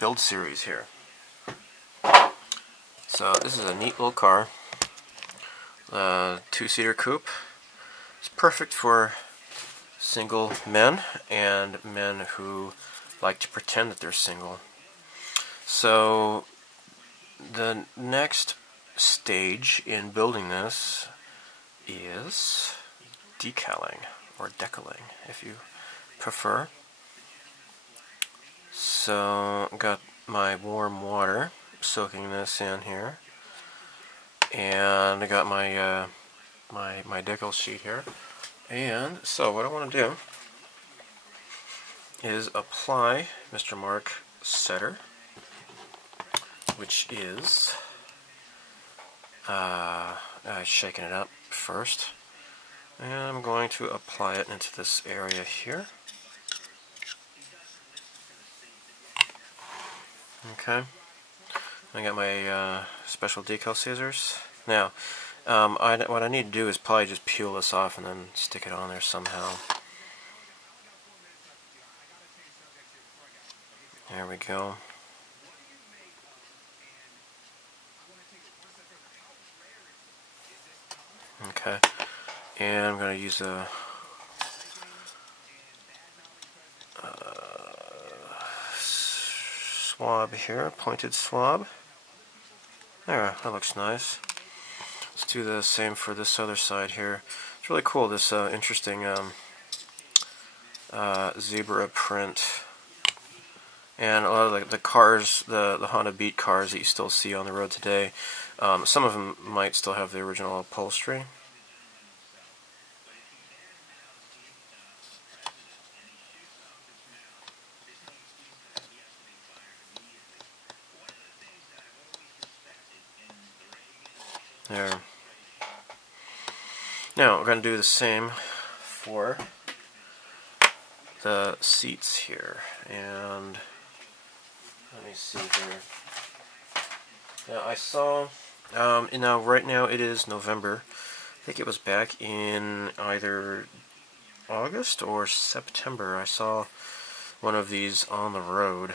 build series here. So this is a neat little car, two-seater coupe. It's perfect for single men and men who like to pretend that they're single. So the next stage in building this is decaling, or decaling if you prefer. So I've got my warm water soaking this in here, and I got my my decal sheet here. And so what I want to do is apply Mr. Mark Setter, which is shaking it up first, and I'm going to apply it into this area here. Okay, I got my special decal scissors. Now, what I need to do is probably just peel this off and then stick it on there somehow. There we go. Okay, and I'm going to use a swab here, pointed swab. There, that looks nice. Let's do the same for this other side here. It's really cool, this interesting zebra print. And a lot of the cars, the Honda Beat cars that you still see on the road today, some of them might still have the original upholstery. There. Now we're going to do the same for the seats here, and let me see here. Now I saw, now right now it is November. I think it was back in either August or September. I saw one of these on the road,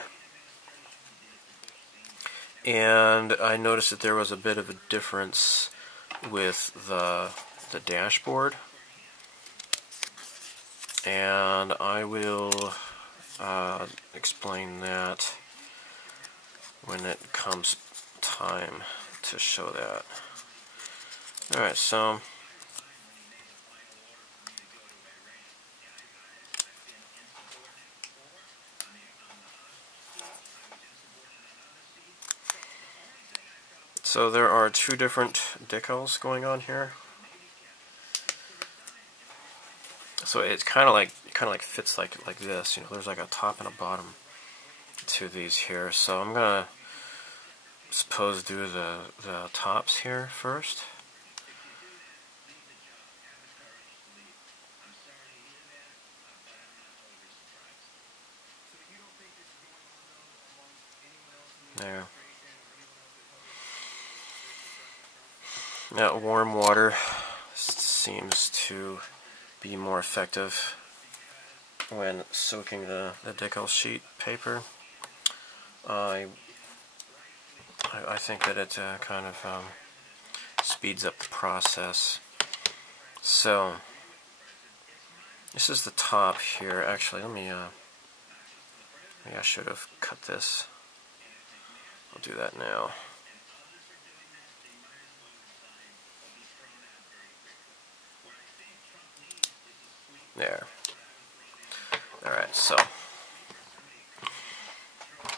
and I noticed that there was a bit of a difference with the dashboard, and I will explain that when it comes time to show that. Alright, so there are two different decals going on here. So it's kind of like fits like this. You know, there's like a top and a bottom to these here. So I'm gonna suppose do the tops here first. There. Now warm water seems to be more effective when soaking the decal sheet paper. I think that it kind of speeds up the process. So this is the top here. Actually, maybe I should have cut this. I'll do that now. There. Alright, so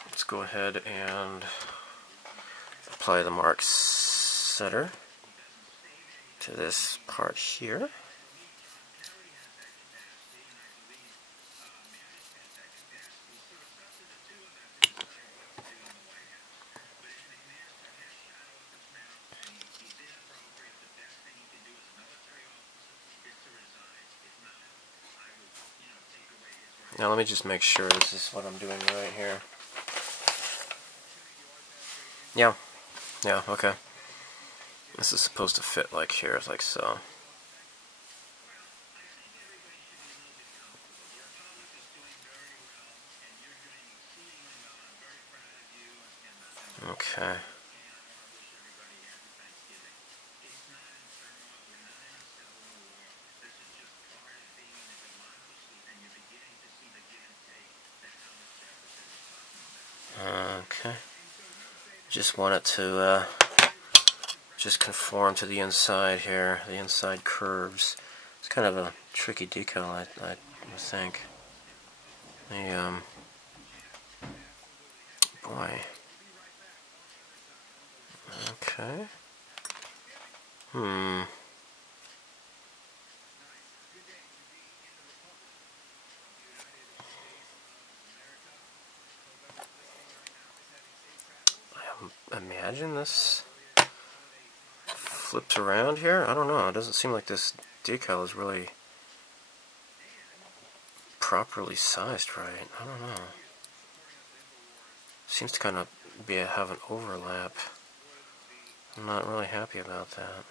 let's go ahead and apply the Mark Setter to this part here. Now let me just make sure this is what I'm doing right here. Yeah, okay. This is supposed to fit like here, like so. Okay. Okay. Just want it to just conform to the inside here, the inside curves. It's kind of a tricky decal, I would think. Boy. Okay. I imagine this flips around here. I don't know. It doesn't seem like this decal is really properly sized right. I don't know. Seems to kind of have an overlap. I'm not really happy about that.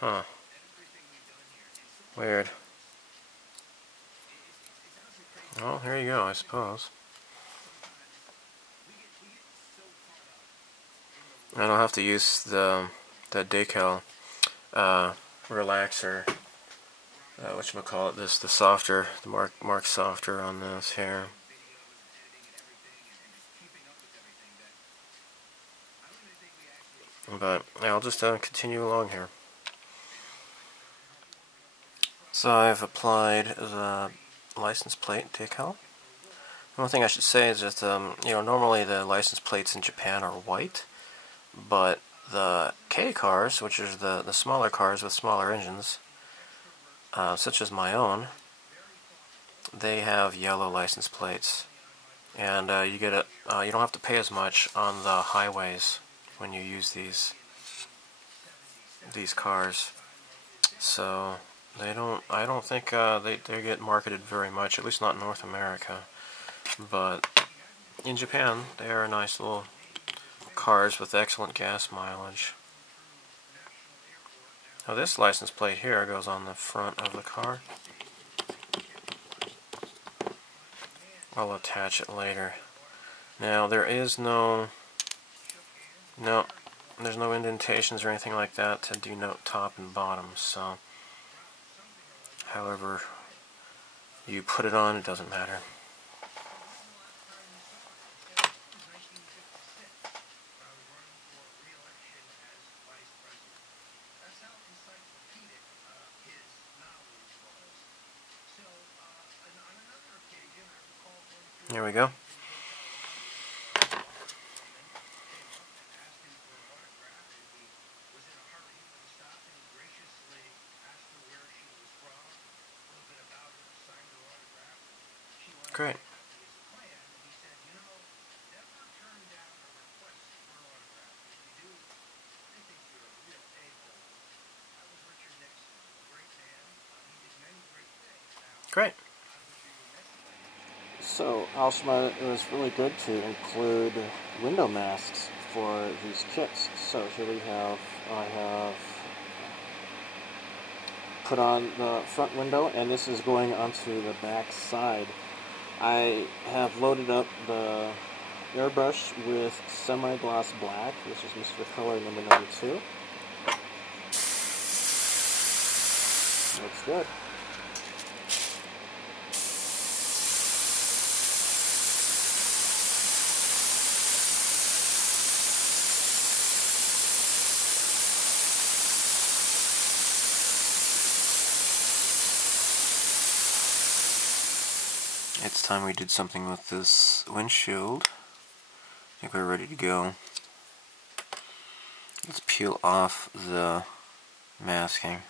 Huh. Weird. Well, here you go, I suppose. I don't have to use the decal relaxer. Whatchamacallit, the softer, the mark softer on this here. But yeah, I'll just continue along here. So I've applied the license plate decal. One thing I should say is that normally the license plates in Japan are white, but the K cars, which are the smaller cars with smaller engines, such as my own, they have yellow license plates, and you don't have to pay as much on the highways when you use these cars. So I don't think they get marketed very much, at least not in North America. But in Japan, they are nice little cars with excellent gas mileage. Now this license plate here goes on the front of the car. I'll attach it later. Now there is there's no indentations or anything like that to denote top and bottom, so however you put it on, it doesn't matter. There we go. Great. Great. So Aoshima was really good to include window masks for these kits. So here I have put on the front window, and this is going onto the back side. I have loaded up the airbrush with semi-gloss black. This is Mr. Color number 2. Looks good. It's time we did something with this windshield. I think we're ready to go. Let's peel off the masking.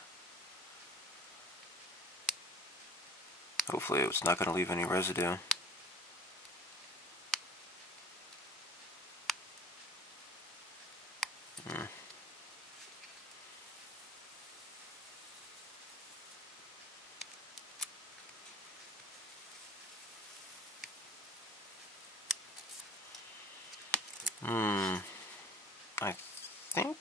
Hopefully it's not going to leave any residue. I think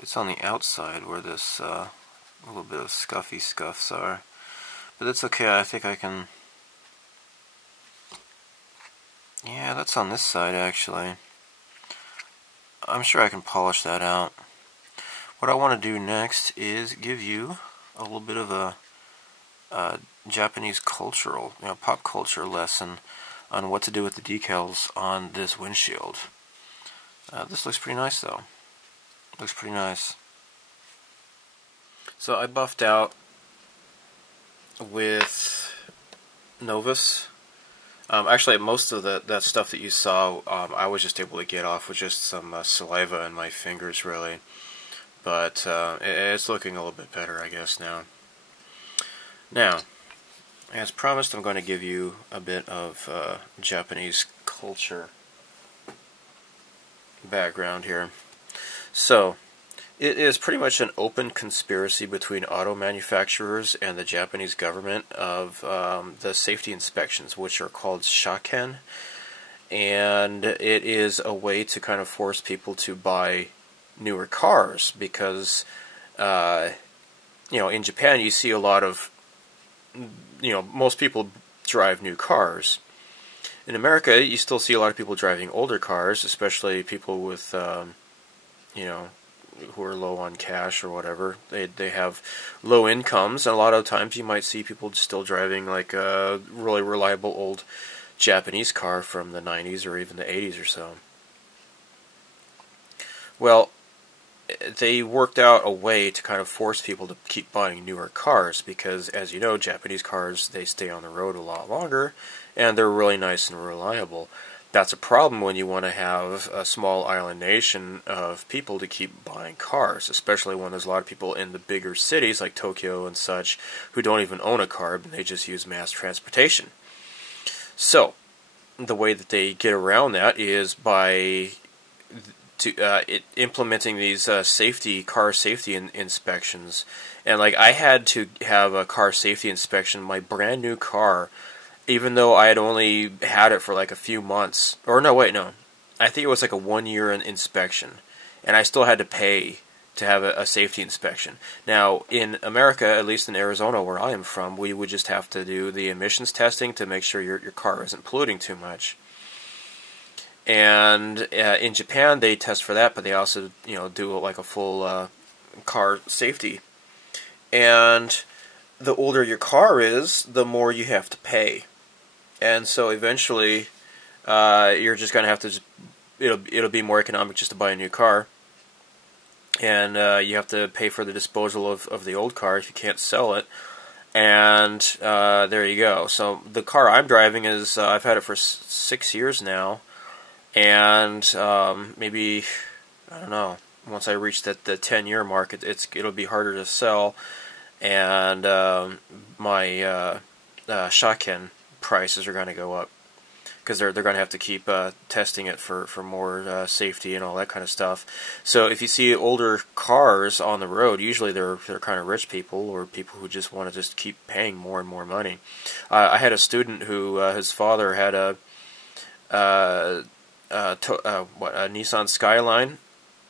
it's on the outside where this little bit of scuffy scuffs are. But that's okay, I think I can Yeah, that's on this side actually. I'm sure I can polish that out. What I want to do next is give you a little bit of a Japanese cultural, pop culture lesson on what to do with the decals on this windshield. This looks pretty nice though. Looks pretty nice. So I buffed out with Novus. Actually, most of that stuff that you saw, I was just able to get off with just some saliva in my fingers, really. But it's looking a little bit better, I guess, now. Now, as promised, I'm going to give you a bit of Japanese culture background here. So, it is pretty much an open conspiracy between auto manufacturers and the Japanese government of the safety inspections, which are called shaken. And it is a way to kind of force people to buy newer cars because, in Japan you see a lot of, most people drive new cars. In America, you still see a lot of people driving older cars, especially people with, who are low on cash or whatever. They have low incomes, and a lot of times you might see people still driving like a really reliable old Japanese car from the 90s or even the 80s or so. Well, they worked out a way to kind of force people to keep buying newer cars because, as you know, Japanese cars, they stay on the road a lot longer and they're really nice and reliable. That's a problem when you want to have a small island nation of people to keep buying cars, especially when there's a lot of people in the bigger cities like Tokyo and such who don't even own a car, but they just use mass transportation. So, the way that they get around that is by implementing these car safety inspections. And like, I had to have a car safety inspection, my brand new car, even though I had only had it for like a few months. Or no, wait, no. I think it was like a 1-year inspection. And I still had to pay to have a safety inspection. Now, in America, at least in Arizona where I am from, we would just have to do the emissions testing to make sure your car isn't polluting too much. And in Japan, they test for that, but they also, do like a full car safety. And the older your car is, the more you have to pay. And so eventually, you're just going to have to, it'll be more economic just to buy a new car. And you have to pay for the disposal of the old car if you can't sell it. And there you go. So the car I'm driving is, I've had it for 6 years now. And maybe, I don't know, once I reach the 10-year mark, it'll be harder to sell. And my shaken prices are going to go up because they're going to have to keep testing it for more safety and all that kind of stuff. So if you see older cars on the road, usually they're kind of rich people or people who just want to just keep paying more and more money. I had a student who his father had a Nissan Skyline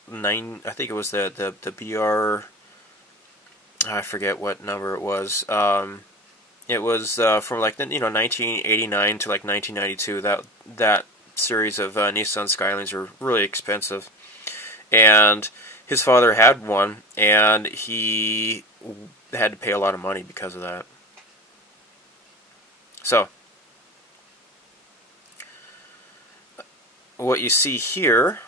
9. I think it was the BR. I forget what number it was. It was from like 1989 to like 1992. That series of Nissan Skylines are really expensive, and his father had one, and he had to pay a lot of money because of that. So, what you see here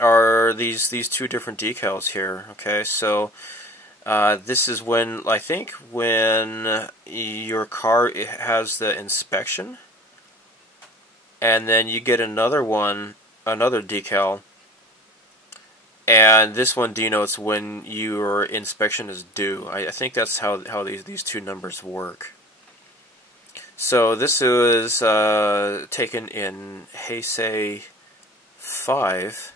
are these two different decals here. Okay, so this is when your car has the inspection, and then you get another decal, and this one denotes when your inspection is due. I think that's how these two numbers work. So this was taken in Heisei 5.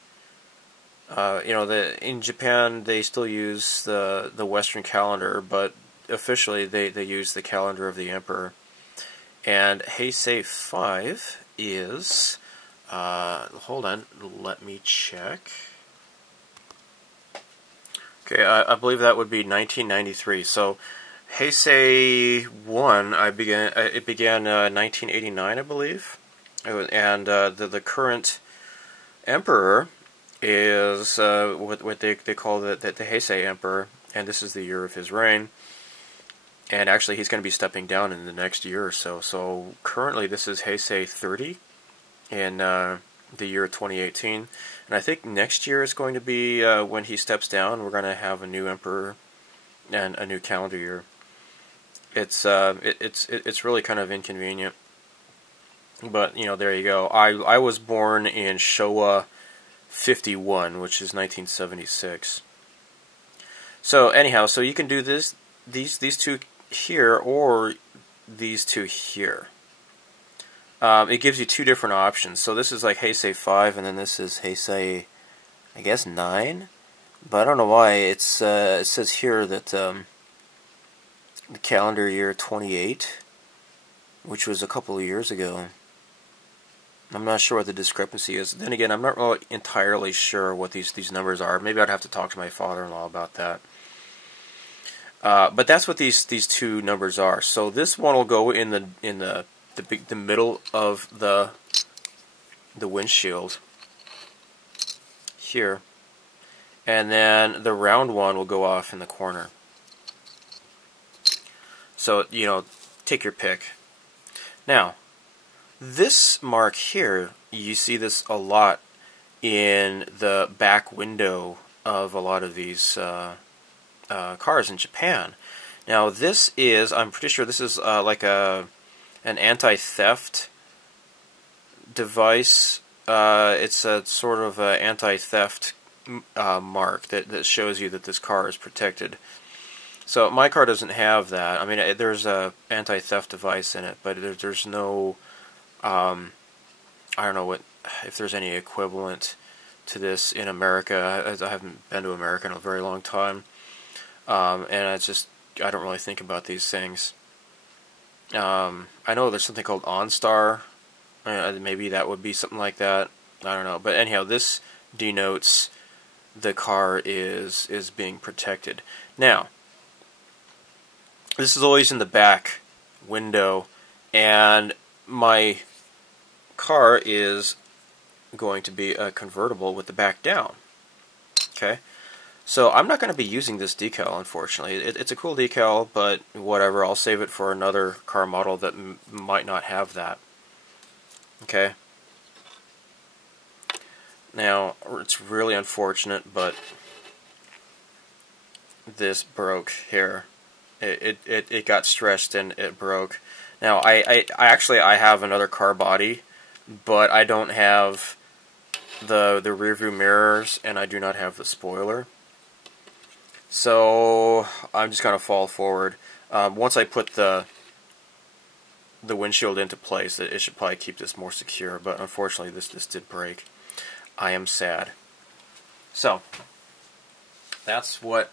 In Japan they still use the Western calendar, but officially they use the calendar of the emperor. And Heisei 5 is, hold on, let me check. Okay, I believe that would be 1993. So Heisei 1, it began 1989, I believe. And the current emperor is what they call the Heisei Emperor, and this is the year of his reign. And actually, he's going to be stepping down in the next year or so. So currently, this is Heisei 30 in the year 2018. And I think next year is going to be when he steps down. We're going to have a new emperor and a new calendar year. It's really kind of inconvenient. But you know, there you go. I was born in Showa 51, which is 1976. So anyhow, so you can do these two here or these two here. It gives you two different options. So this is like Heisei 5, and then this is Heisei, I guess 9. But I don't know why it says here that the calendar year 28, which was a couple of years ago. I'm not sure what the discrepancy is. Then again, I'm not really entirely sure what these numbers are. Maybe I'd have to talk to my father-in-law about that. But that's what these two numbers are. So this one will go in the middle of the windshield here, and then the round one will go off in the corner. So you know, take your pick. Now, this mark here, you see this a lot in the back window of a lot of these cars in Japan. Now this is, I'm pretty sure this is like an anti-theft device. It's a sort of anti-theft mark that shows you that this car is protected. So my car doesn't have that. I mean, there's a anti-theft device in it, but there's no, I don't know if there's any equivalent to this in America. I haven't been to America in a very long time. And I don't really think about these things. I know there's something called OnStar. Maybe that would be something like that. I don't know. But anyhow, this denotes the car is being protected. Now, this is always in the back window, and my car is going to be a convertible with the back down. Okay? So I'm not going to be using this decal, unfortunately. It's a cool decal, but whatever. I'll save it for another car model that might not have that. Okay? Now, it's really unfortunate, but this broke here. It got stretched and it broke. Now, I actually have another car body, but I don't have the rear view mirrors, and I do not have the spoiler. So I'm just going to fall forward. Once I put the windshield into place, it should probably keep this more secure, but unfortunately this did break. I am sad. So that's what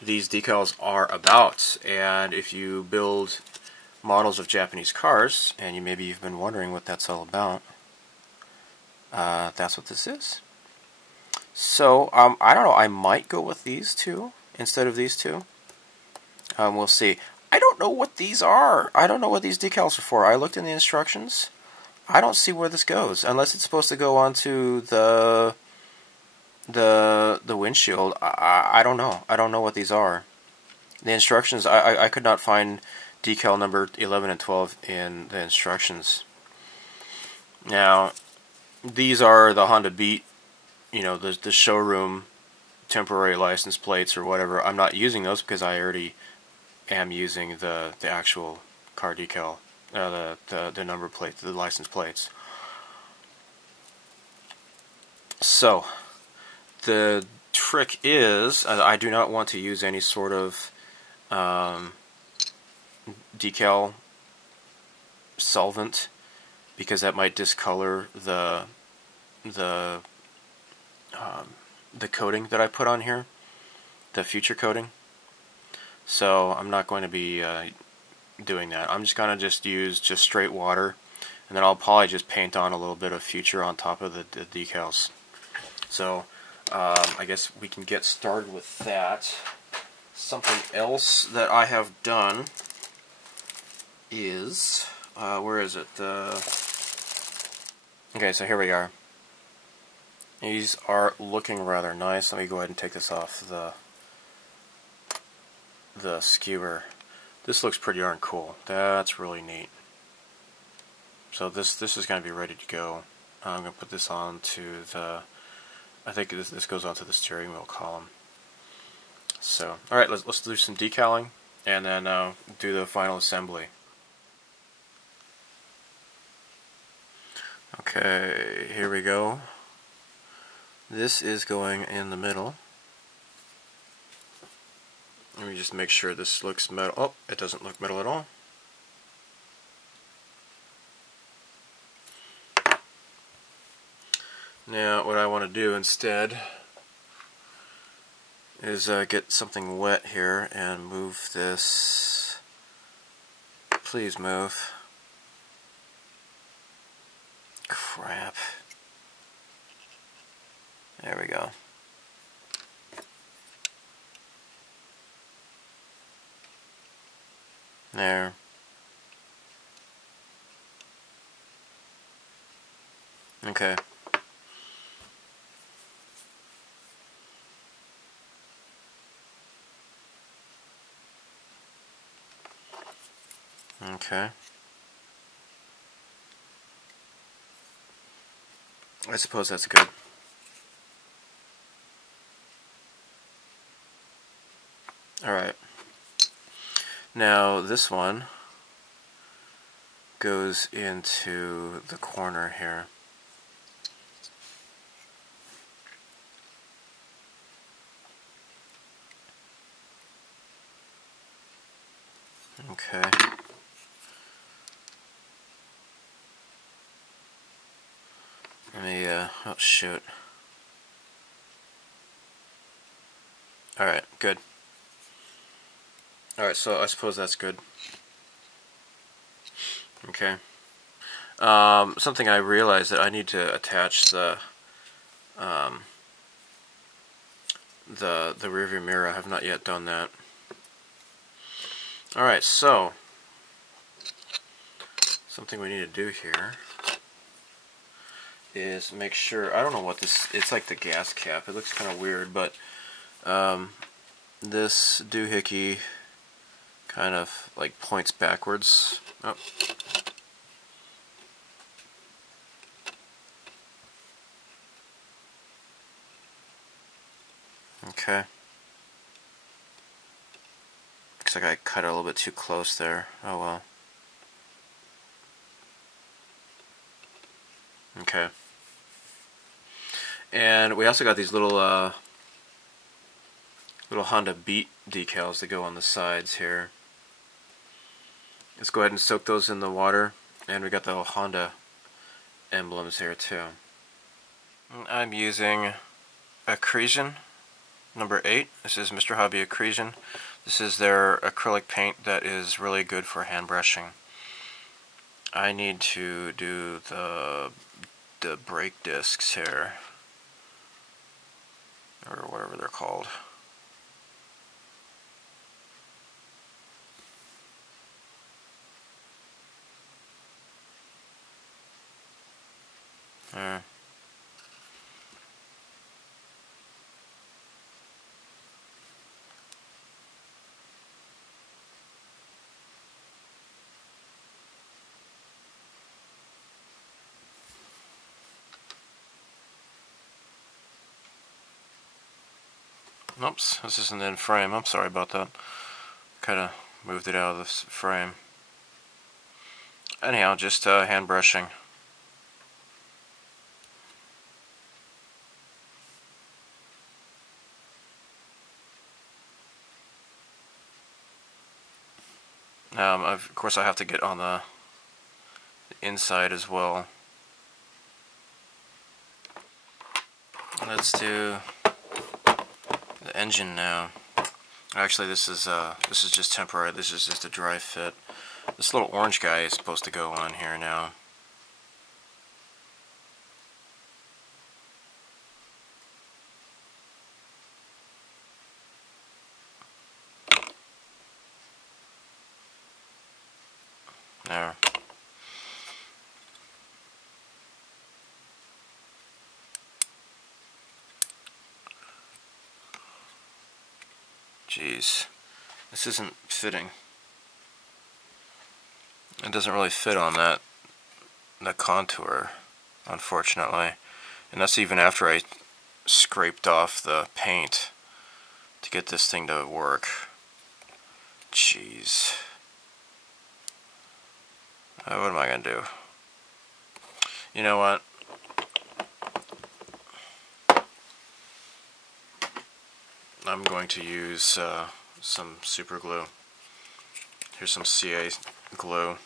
these decals are about. And if you build models of Japanese cars, and you've been wondering what that's all about, that's what this is. So I don't know, I might go with these two instead of these two. We'll see. I don't know what these are. I don't know what these decals are for. I looked in the instructions. I don't see where this goes, unless it's supposed to go onto the windshield. I don't know. I don't know what these are. The instructions, I could not find decal number 11 and 12 in the instructions. Now, these are the Honda Beat, you know, the showroom temporary license plates or whatever. I'm not using those because I already am using the actual car decal, the number plate, the license plates. So the trick is, I do not want to use any sort of decal solvent, because that might discolor the coating that I put on here, the future coating. So I'm not going to be doing that. I'm just going to use straight water, and then I'll probably just paint on a little bit of future on top of the decals. So I guess we can get started with that. Something else that I have done is, where is it? Okay, so here we are. These are looking rather nice. Let me go ahead and take this off the skewer. This looks pretty darn cool. That's really neat. So this is going to be ready to go. I'm going to put this on to I think this goes onto the steering wheel column. So, alright, let's do some decaling and then do the final assembly. Okay, here we go. This is going in the middle. Let me just make sure this looks metal. Oh, it doesn't look metal at all. Now, what I want to do instead is get something wet here and move this. Please move. Crap. There we go. There. Okay. Okay. I suppose that's good. Alright. Now this one goes into the corner here. Okay. Let me, oh shoot. Alright, good. Alright, so I suppose that's good. Okay. Something I realized that I need to attach the rearview mirror. I have not yet done that. Alright, so something we need to do here is make sure, I don't know what this, it's like the gas cap. It looks kind of weird, but this doohickey kind of like points backwards. Oh. Okay. Looks like I cut it a little bit too close there. Oh well. Okay. And we also got these little Honda Beat decals that go on the sides here. Let's go ahead and soak those in the water, and we got the Honda emblems here too. I'm using Accretion number 8. This is Mr. Hobby Accretion. This is their acrylic paint that is really good for hand brushing. I need to do the brake discs here, or whatever they're called. There. Oops, this isn't in frame. I'm sorry about that. Kind of moved it out of this frame. Anyhow, just hand brushing. Of course, I have to get on the inside as well. Let's do the engine now. Actually, this is just temporary. This is just a dry fit. This little orange guy is supposed to go on here now. There. Jeez, this isn't fitting. It doesn't really fit on the contour, unfortunately. And that's even after I scraped off the paint to get this thing to work. Jeez. What am I gonna do? You know what? I'm going to use some super glue. Here's some CA glue.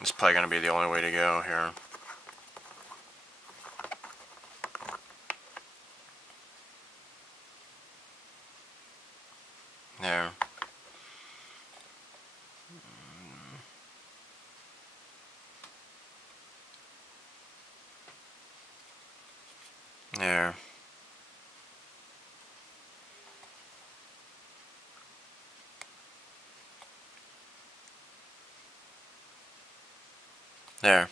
It's probably going to be the only way to go here. There. There. There.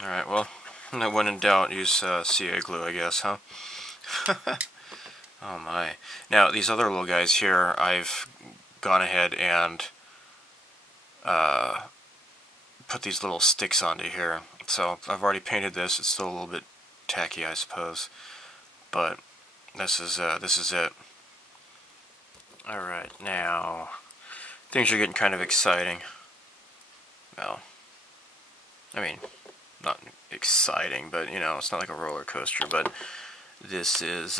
Alright, well, when in doubt, use CA glue, I guess, huh? Oh my. Now, these other little guys here, I've gone ahead and put these little sticks onto here. So, I've already painted this. It's still a little bit tacky, I suppose. But, this is it. Alright, now, things are getting kind of exciting. Well, I mean, not exciting, but, you know, it's not like a roller coaster, but this is,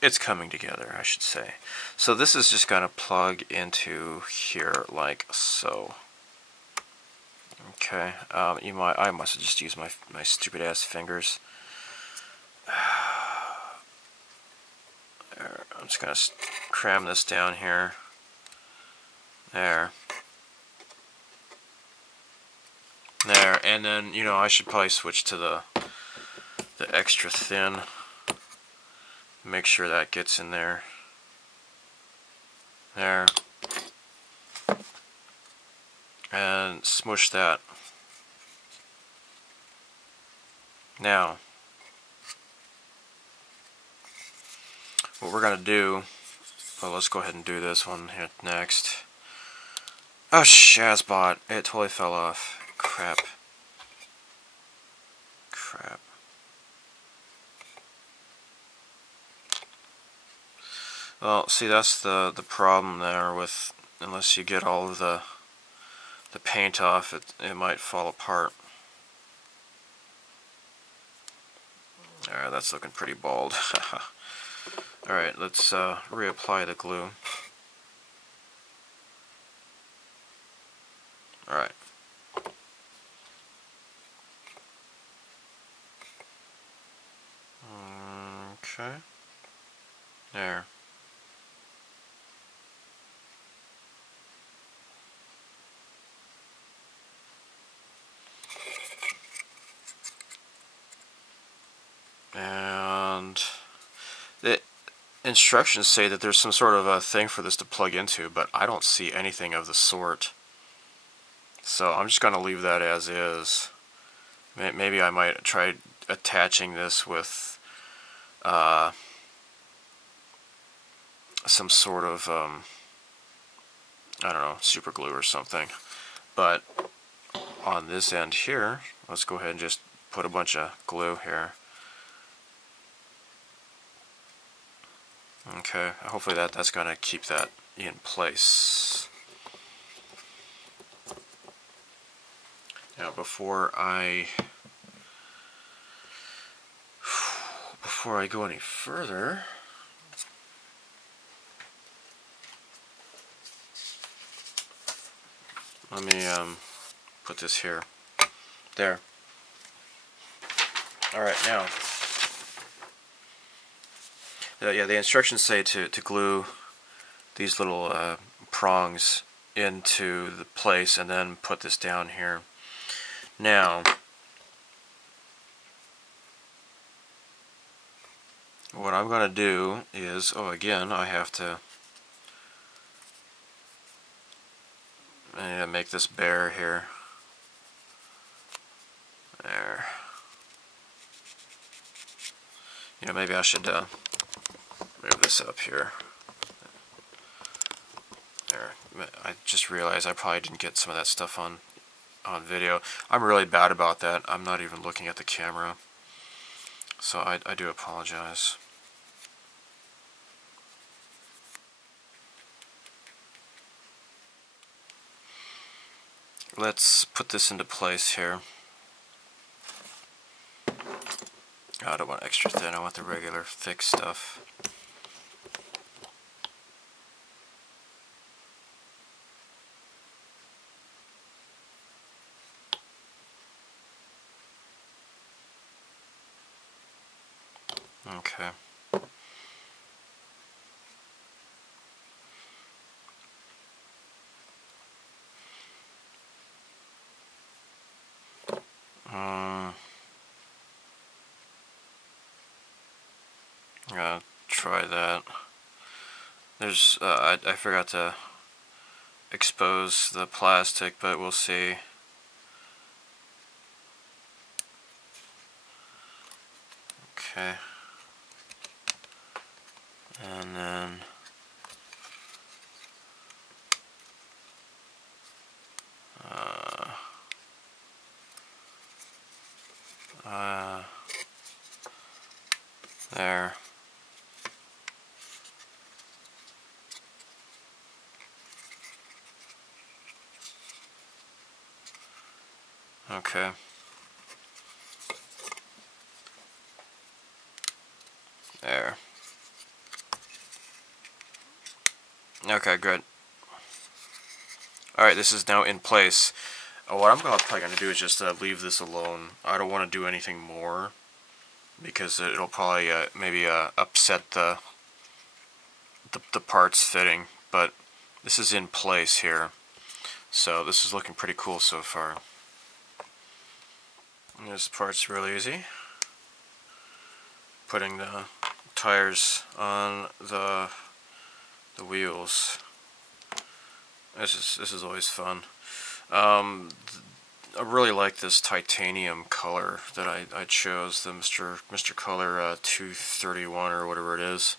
it's coming together, I should say. So this is just going to plug into here like so. Okay, I must have just used my stupid ass fingers. I'm just going to cram this down here. There. There, and then, you know, I should probably switch to the extra thin. Make sure that gets in there. There. And smush that. Now, what we're going to do, well, let's go ahead and do this one here next. Oh, Shazbot, it totally fell off. Crap. Crap. Well, see, that's the problem there with, unless you get all of the paint off, it might fall apart. Alright, that's looking pretty bald. Alright, let's reapply the glue. Alright. Okay. There. And the instructions say that there's some sort of a thing for this to plug into, but I don't see anything of the sort. So I'm just going to leave that as is. Maybe I might try attaching this with some sort of, I don't know, super glue or something. But on this end here, let's go ahead and just put a bunch of glue here. Okay, hopefully that's going to keep that in place. Now before I go any further, let me put this here. There. Alright, now, yeah, the instructions say to glue these little prongs into the place and then put this down here. Now, what I'm going to do is, oh, again, I need to make this bare here. There. You Yeah, maybe I should move this up here. There. I just realized I probably didn't get some of that stuff on video. I'm really bad about that. I'm not even looking at the camera. So I do apologize. Let's put this into place here. I don't want extra thin, I want the regular thick stuff. Okay. I'll try that. There's I forgot to expose the plastic, but we'll see. Okay. And then there. Okay. There. Okay, good. Alright, this is now in place. What I'm probably going to do is just leave this alone. I don't want to do anything more, because it'll probably maybe upset the parts fitting, but this is in place here, so this is looking pretty cool so far. And this part's real easy. Putting the tires on the wheels. This is always fun. I really like this titanium color that I chose, the Mr. Color 231 or whatever it is.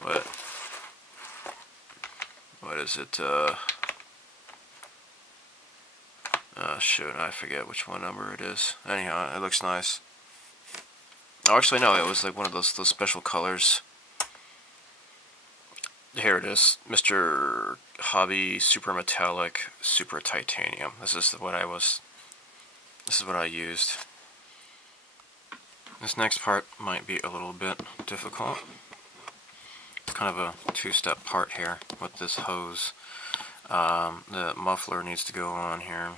What is it? Shoot, I forget which one number it is. Anyhow, it looks nice. Oh, actually no, it was like one of those special colors. Here it is, Mr. Hobby Super Metallic Super Titanium. This is what I used. This next part might be a little bit difficult. It's kind of a two-step part here with this hose. The muffler needs to go on here.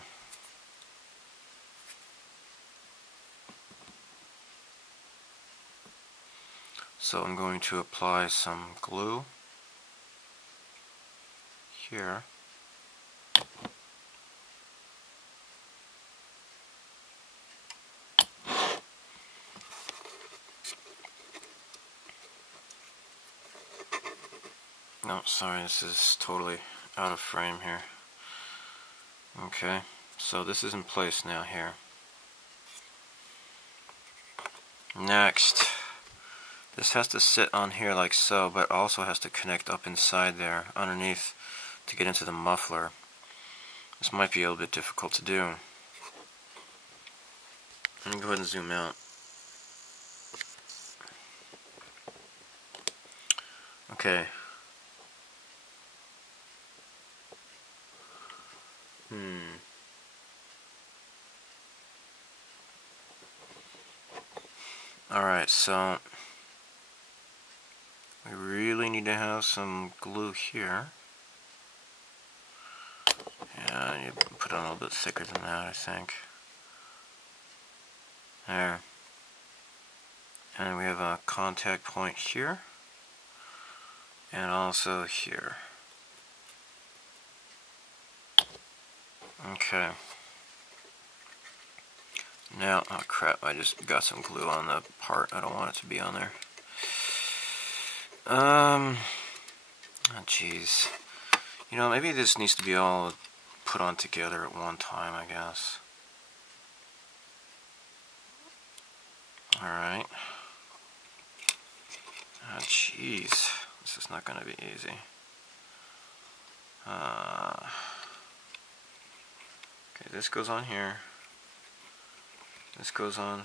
So I'm going to apply some glue here. No, sorry, this is totally out of frame here. Okay, so this is in place now here. Next, this has to sit on here like so, but also has to connect up inside there, underneath, to get into the muffler. This might be a little bit difficult to do. Let me go ahead and zoom out. Okay. Alright, so we really need to have some glue here. Yeah, I need to put it on a little bit thicker than that, I think. There. And we have a contact point here. And also here. Okay. Now, oh crap, I just got some glue on the part. I don't want it to be on there. Oh jeez. You know, maybe this needs to be all put on together at one time, I guess. Alright. Oh, jeez. This is not going to be easy. Okay, this goes on here. This goes on.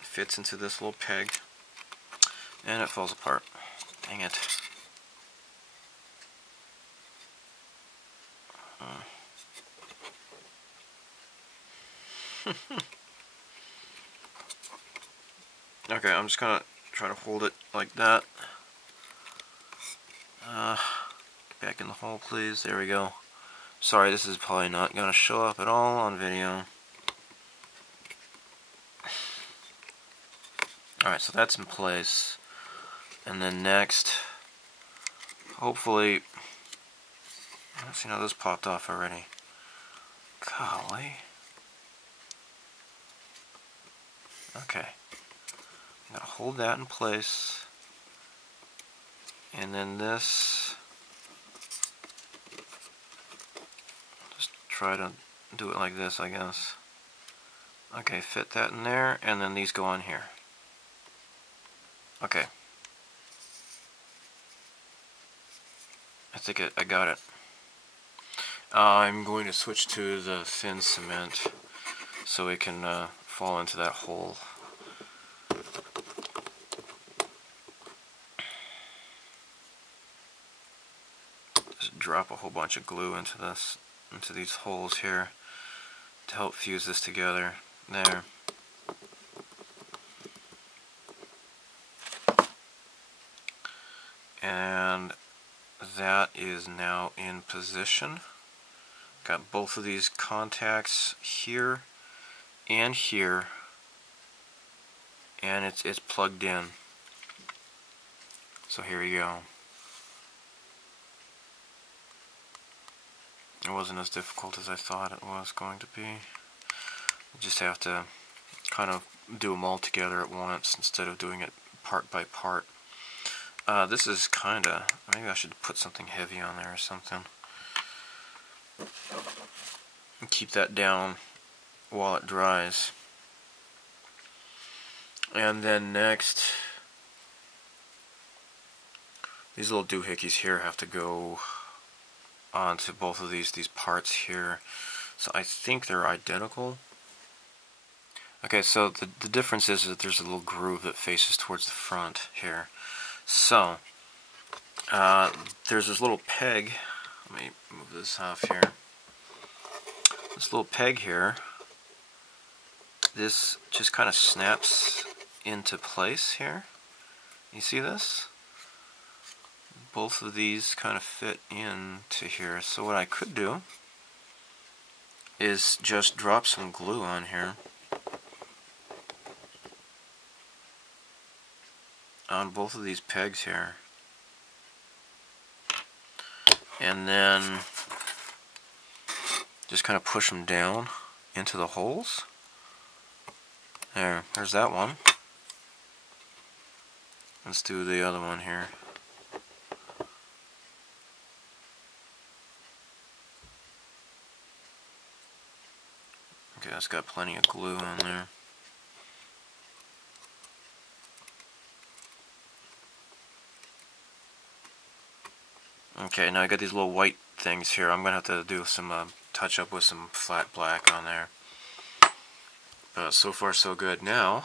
It fits into this little peg. And it falls apart. Dang it. Okay, I'm just gonna try to hold it like that. Get back in the hole, please. There we go. Sorry, this is probably not gonna show up at all on video. Alright, so that's in place. And then next, hopefully, let's see, now this popped off already. Golly. Okay. I'm gonna hold that in place. And then this, just try to do it like this, I guess. Okay, fit that in there, and then these go on here. Okay. I think I got it. I'm going to switch to the thin cement so it can fall into that hole. Just drop a whole bunch of glue into these holes here to help fuse this together. There. And that is now in position. Got both of these contacts here and here, and it's plugged in. So here you go. It wasn't as difficult as I thought it was going to be. You just have to kind of do them all together at once instead of doing it part by part. This is kinda, maybe I should put something heavy on there or something. And keep that down while it dries. And then next, these little doohickeys here have to go onto both of these parts here. So I think they're identical. Okay, so the difference is that there's a little groove that faces towards the front here. So, there's this little peg. Let me move this off here. This little peg here, this just kind of snaps into place here. You see this? Both of these kind of fit into here. So what I could do is just drop some glue on here. On both of these pegs here. And then just kind of push them down into the holes. There's that one. Let's do the other one here. Okay, that's got plenty of glue on there. Okay, now I got these little white things here. I'm gonna have to do some touch up with some flat black on there. But so far so good. Now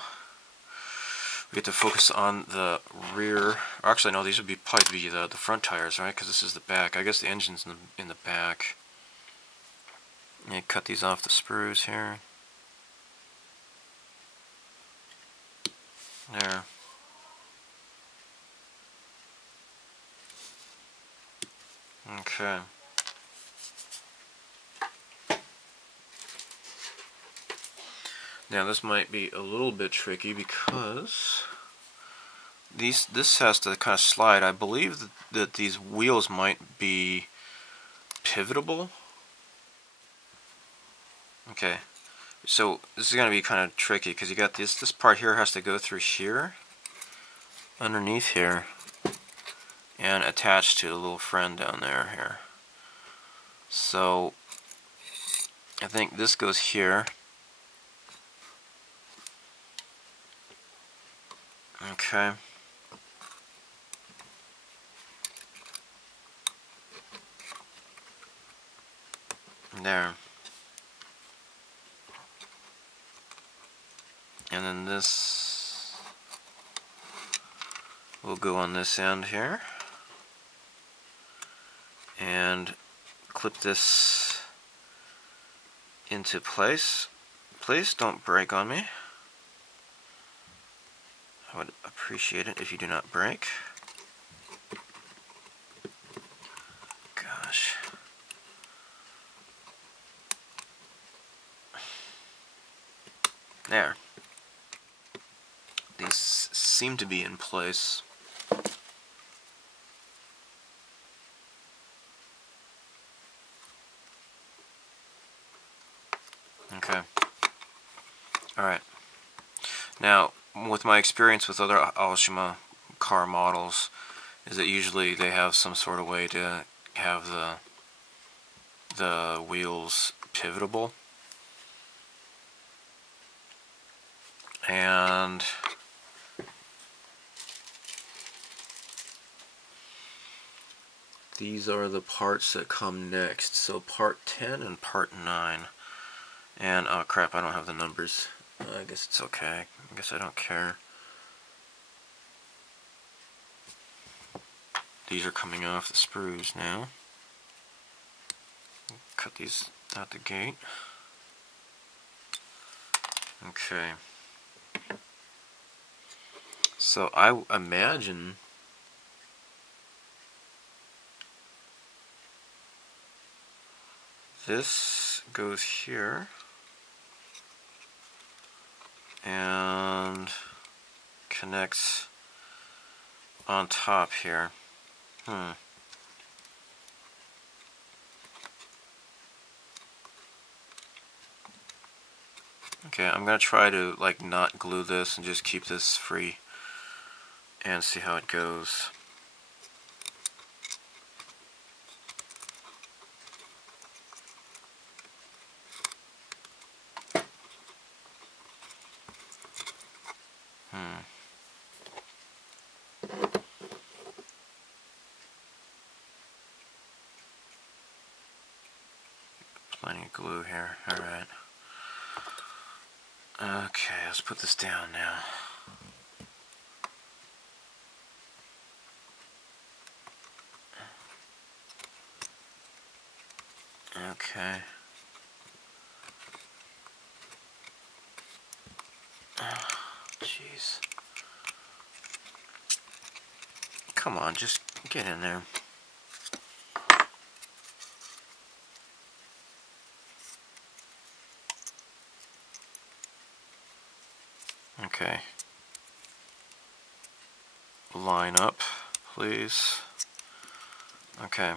we get to focus on the rear. Actually, no, these would probably be the front tires, right? Because this is the back. I guess the engine's in the back. Yeah, cut these off the sprues here. There. Okay. Now this might be a little bit tricky because this has to kind of slide. I believe that these wheels might be pivotable. Okay, so this is going to be kind of tricky because you got this part here has to go through here, underneath here, and attach to the little friend down there here. So I think this goes here. Okay. There. And then this will go on this end here. And clip this into place. Please don't break on me. I would appreciate it if you do not break. Gosh. There. These seem to be in place. Okay. Alright. Now, with my experience with other Aoshima car models, is that usually they have some sort of way to have the wheels pivotable. And these are the parts that come next. So part 10 and part 9. And, oh crap, I don't have the numbers. I guess it's okay. I guess I don't care. These are coming off the sprues now. Cut these out the gate. Okay. So I imagine this goes here and connects on top here. Okay, I'm gonna try to like not glue this and just keep this free and see how it goes. Plenty of glue here. Alright. Okay, let's put this down now. Okay. Jeez. Come on, just get in there. Okay. Line up, please. Okay.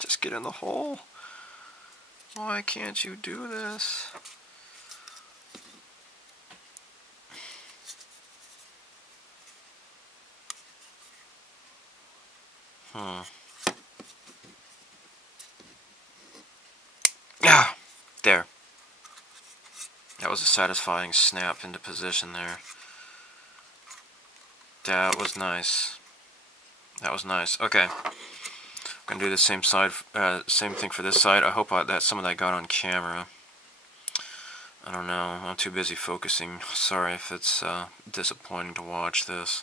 Just get in the hole. Why can't you do this? Ah, there. That was a satisfying snap into position there. That was nice. That was nice. Okay. I'm gonna do the same side, same thing for this side. I hope that some of that got on camera. I don't know. I'm too busy focusing. Sorry if it's disappointing to watch this.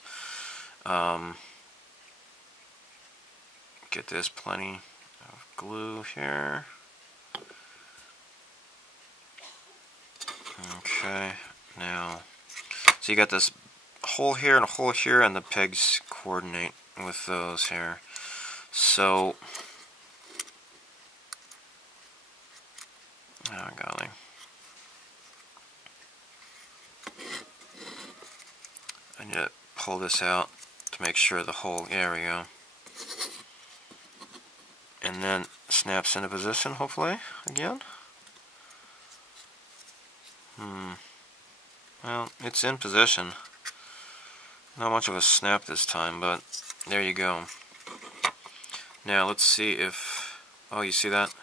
Get this, plenty of glue here. Okay, now, so you got this hole here and a hole here, and the pegs coordinate with those here. So, oh golly. I need to pull this out to make sure the hole, there we go. And then snaps into position, hopefully, again. Well, it's in position. Not much of a snap this time, but there you go. Now, let's see if... Oh, you see that?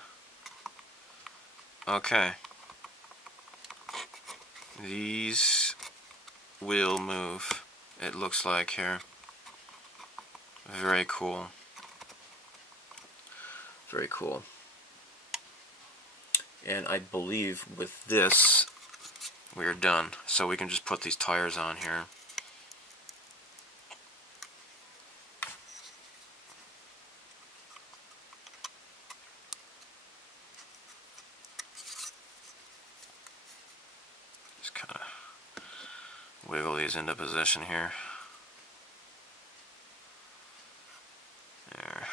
Okay. These will move, it looks like here. Very cool. Very cool. And I believe with this, we are done. So we can just put these tires on here. Just kind of wiggle these into position here. There.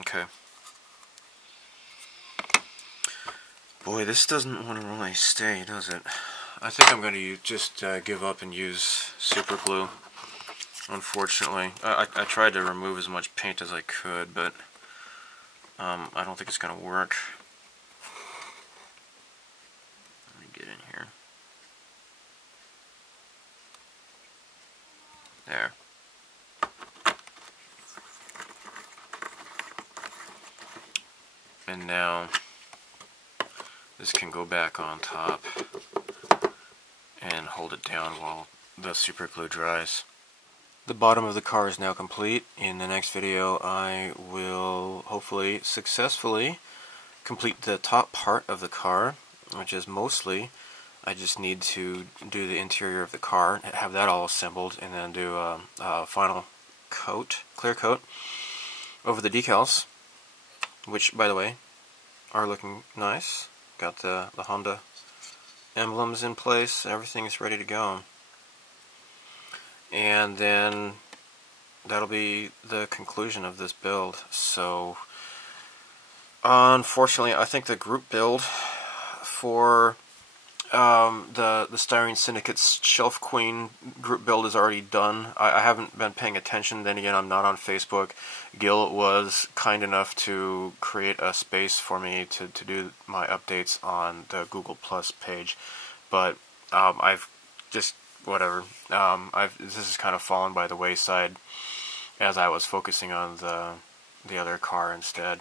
Okay. Boy, this doesn't want to really stay, does it? I think I'm going to just give up and use super glue. Unfortunately, I tried to remove as much paint as I could, but I don't think it's going to work. Let me get in here. There. And now this can go back on top and hold it down while the super glue dries. The bottom of the car is now complete. In the next video I will hopefully successfully complete the top part of the car, which is mostly I just need to do the interior of the car, have that all assembled, and then do a final coat, clear coat over the decals, which by the way are looking nice. Got the Honda emblems in place, everything is ready to go. And then that'll be the conclusion of this build. So unfortunately I think the group build for the Styrene Syndicate's Shelf Queen group build is already done. I haven't been paying attention. Then again, I'm not on Facebook. Gil was kind enough to create a space for me to do my updates on the Google Plus page, but I've just whatever. This has kind of fallen by the wayside as I was focusing on the other car instead.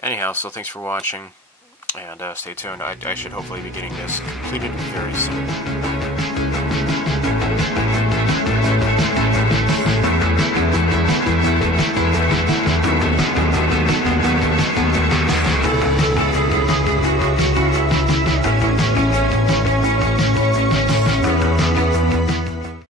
Anyhow, so thanks for watching. And stay tuned. I should hopefully be getting this completed very soon.